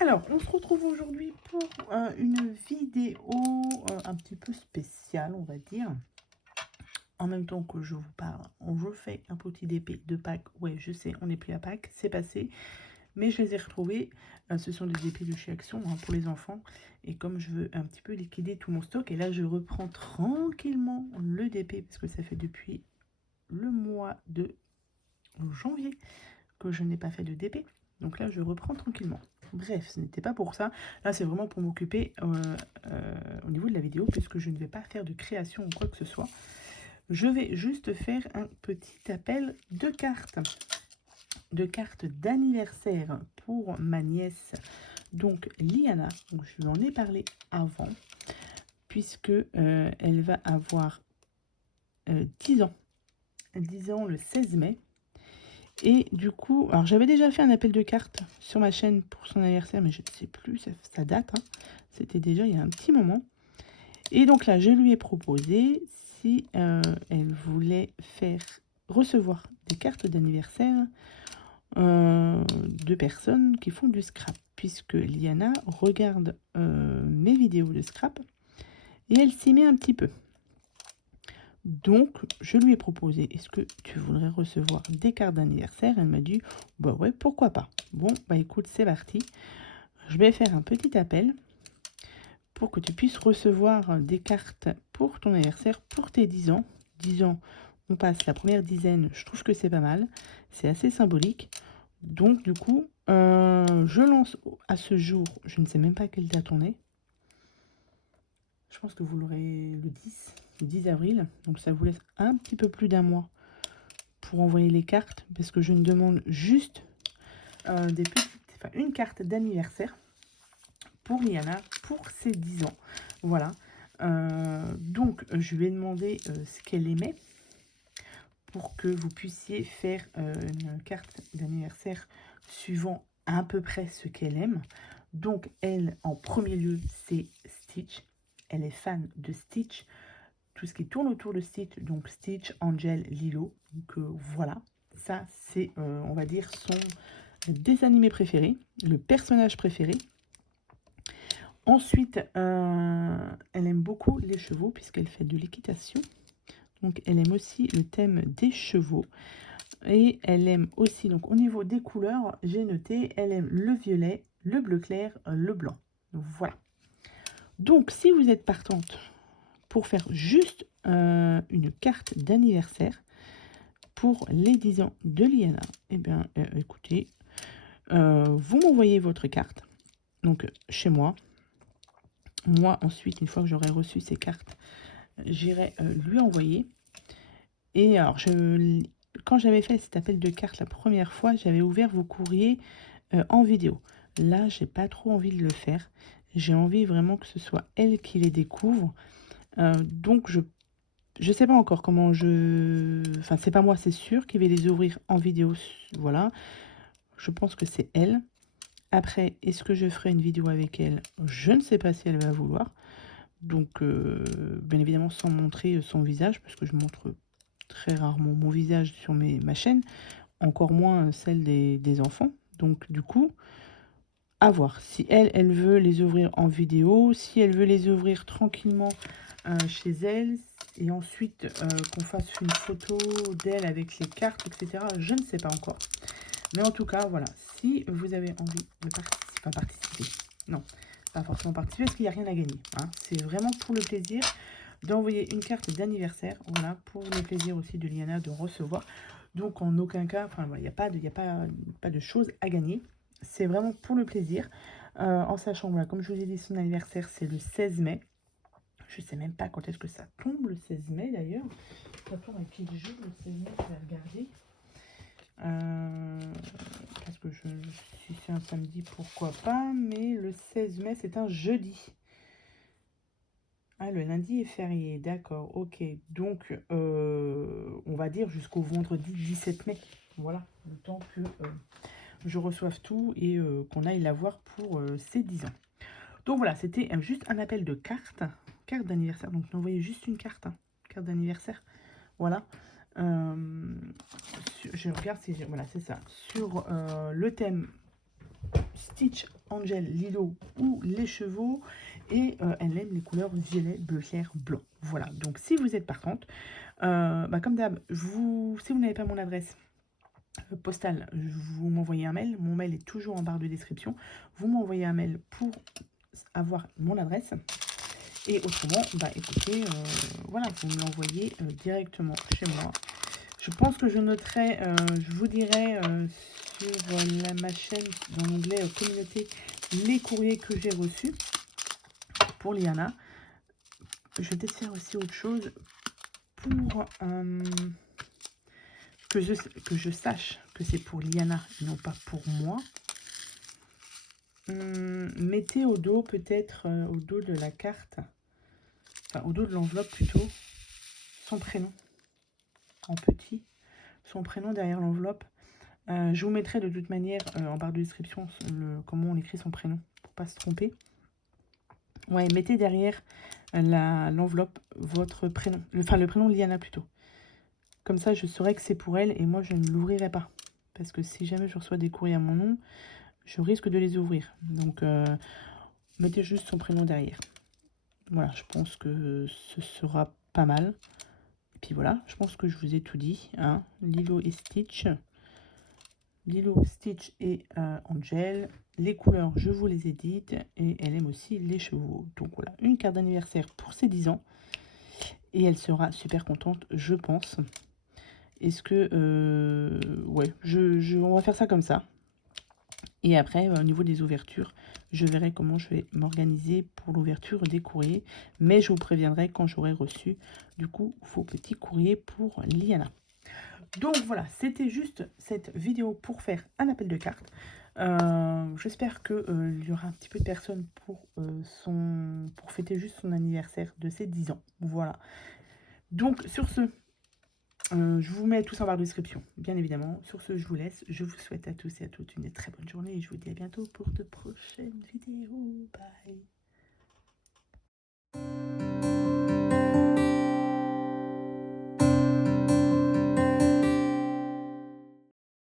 Alors, on se retrouve aujourd'hui pour une vidéo un petit peu spéciale, on va dire. En même temps que je vous parle, je fais un petit DP de Pâques. Ouais, je sais, on n'est plus à Pâques, c'est passé. Mais je les ai retrouvés. Ce sont des DP de chez Action hein, pour les enfants. Et comme je veux un petit peu liquider tout mon stock, et là, je reprends tranquillement le DP, parce que ça fait depuis le mois de janvier que je n'ai pas fait de DP. Donc là, je reprends tranquillement. Bref, ce n'était pas pour ça. Là, c'est vraiment pour m'occuper au niveau de la vidéo, puisque je ne vais pas faire de création ou quoi que ce soit. Je vais juste faire un petit appel de cartes d'anniversaire pour ma nièce, donc Liana. Donc, je lui en ai parlé avant, puisque elle va avoir 10 ans. 10 ans le 16 mai. Et du coup, alors j'avais déjà fait un appel de cartes sur ma chaîne pour son anniversaire, mais je ne sais plus, ça date, hein. C'était déjà il y a un petit moment. Et donc là, je lui ai proposé si elle voulait recevoir des cartes d'anniversaire de personnes qui font du scrap, puisque Liana regarde mes vidéos de scrap et elle s'y met un petit peu. Donc, je lui ai proposé, est-ce que tu voudrais recevoir des cartes d'anniversaire? Elle m'a dit, bah ouais, pourquoi pas. Bon, bah écoute, c'est parti. Je vais faire un petit appel pour que tu puisses recevoir des cartes pour ton anniversaire, pour tes 10 ans. 10 ans, on passe la première dizaine, je trouve que c'est pas mal. C'est assez symbolique. Donc, du coup, je lance à ce jour, je ne sais même pas quelle date on est. Je pense que vous l'aurez le 10 avril. Donc, ça vous laisse un petit peu plus d'un mois pour envoyer les cartes, parce que je ne demande juste une carte d'anniversaire pour Liana pour ses 10 ans. Voilà. Donc, je lui ai demandé ce qu'elle aimait pour que vous puissiez faire une carte d'anniversaire suivant à peu près ce qu'elle aime. Donc, elle, en premier lieu, c'est Stitch. Elle est fan de Stitch. Tout ce qui tourne autour de Stitch, donc Stitch, Angel, Lilo. Donc voilà, ça c'est, on va dire, son dessin animé préféré, le personnage préféré. Ensuite, elle aime beaucoup les chevaux puisqu'elle fait de l'équitation. Donc elle aime aussi le thème des chevaux. Et elle aime aussi, donc au niveau des couleurs, j'ai noté, elle aime le violet, le bleu clair, le blanc. Voilà. Donc si vous êtes partante pour faire juste une carte d'anniversaire pour les 10 ans de Liana, eh bien, écoutez, vous m'envoyez votre carte, donc chez moi. Moi, ensuite, une fois que j'aurai reçu ces cartes, j'irai lui envoyer. Et alors, quand j'avais fait cet appel de cartes la première fois, j'avais ouvert vos courriers en vidéo. Là, j'ai pas trop envie de le faire. J'ai envie vraiment que ce soit elle qui les découvre. Donc, je sais pas encore comment Enfin, c'est pas moi, c'est sûr, qui vais les ouvrir en vidéo. Voilà. Je pense que c'est elle. Après, est-ce que je ferai une vidéo avec elle? Je ne sais pas si elle va vouloir. Donc, bien évidemment, sans montrer son visage, parce que je montre très rarement mon visage sur ma chaîne, encore moins celle des enfants. Donc, du coup, à voir. Si elle veut les ouvrir en vidéo, si elle veut les ouvrir tranquillement chez elle, et ensuite qu'on fasse une photo d'elle avec les cartes, etc. Je ne sais pas encore. Mais en tout cas, voilà, si vous avez envie de participer, non, pas forcément participer parce qu'il n'y a rien à gagner. Hein. C'est vraiment pour le plaisir d'envoyer une carte d'anniversaire, voilà, pour le plaisir aussi de Liana de recevoir. Donc en aucun cas, enfin voilà, il n'y a pas de choses à gagner. C'est vraiment pour le plaisir. En sachant, voilà, comme je vous ai dit, son anniversaire c'est le 16 mai. Je ne sais même pas quand est-ce que ça tombe le 16 mai d'ailleurs. Ça tombe à quel jour le 16 mai? Je vais regarder. Parce que si c'est un samedi, pourquoi pas, mais le 16 mai, c'est un jeudi. Ah, le lundi est férié, d'accord, ok. Donc, on va dire jusqu'au vendredi 17 mai. Voilà, le temps que je reçoive tout et qu'on aille la voir pour ses 10 ans. Donc voilà, c'était juste un appel de carte d'anniversaire. Donc, n'envoyez juste une carte, hein, carte d'anniversaire. Voilà. Je regarde si voilà, c'est ça. Sur le thème Stitch, Angel, Lilo ou les chevaux. Et elle aime les couleurs violet, bleu clair, blanc. Voilà, donc si vous êtes partante, comme d'hab, si vous n'avez pas mon adresse postale, vous m'envoyez un mail. Mon mail est toujours en barre de description. Vous m'envoyez un mail pour avoir mon adresse. Et autrement, écoutez, voilà, vous me l'envoyez directement chez moi. Je pense que je noterai, je vous dirai sur ma chaîne, dans l'onglet communauté, les courriers que j'ai reçus pour Liana. Je vais peut-être faire aussi autre chose pour que je sache que c'est pour Liana et non pas pour moi. Mettez au dos, peut-être au dos de la carte, enfin au dos de l'enveloppe plutôt, son prénom en petit, son prénom derrière l'enveloppe. Je vous mettrai de toute manière en barre de description comment on écrit son prénom pour pas se tromper. Ouais, mettez derrière l'enveloppe votre prénom, le prénom de Liana plutôt. Comme ça, je saurai que c'est pour elle et moi, je ne l'ouvrirai pas. Parce que si jamais je reçois des courriers à mon nom, je risque de les ouvrir. Donc, mettez juste son prénom derrière. Voilà, je pense que ce sera pas mal. Et puis voilà, je pense que je vous ai tout dit. Hein. Lilo et Stitch. Lilo, Stitch et Angel. Les couleurs, je vous les ai dites. Et elle aime aussi les chevaux. Donc voilà, une carte d'anniversaire pour ses 10 ans. Et elle sera super contente, je pense. Est-ce que... ouais, on va faire ça comme ça. Et après, au niveau des ouvertures, je verrai comment je vais m'organiser pour l'ouverture des courriers. Mais je vous préviendrai quand j'aurai reçu, du coup, vos petits courriers pour Liana. Donc voilà, c'était juste cette vidéo pour faire un appel de cartes. J'espère qu'il y aura un petit peu de personnes pour fêter juste son anniversaire de ses 10 ans. Voilà. Donc sur ce, je vous mets tout ça en barre de description, bien évidemment. Sur ce, je vous laisse. Je vous souhaite à tous et à toutes une très bonne journée. Et je vous dis à bientôt pour de prochaines vidéos. Bye.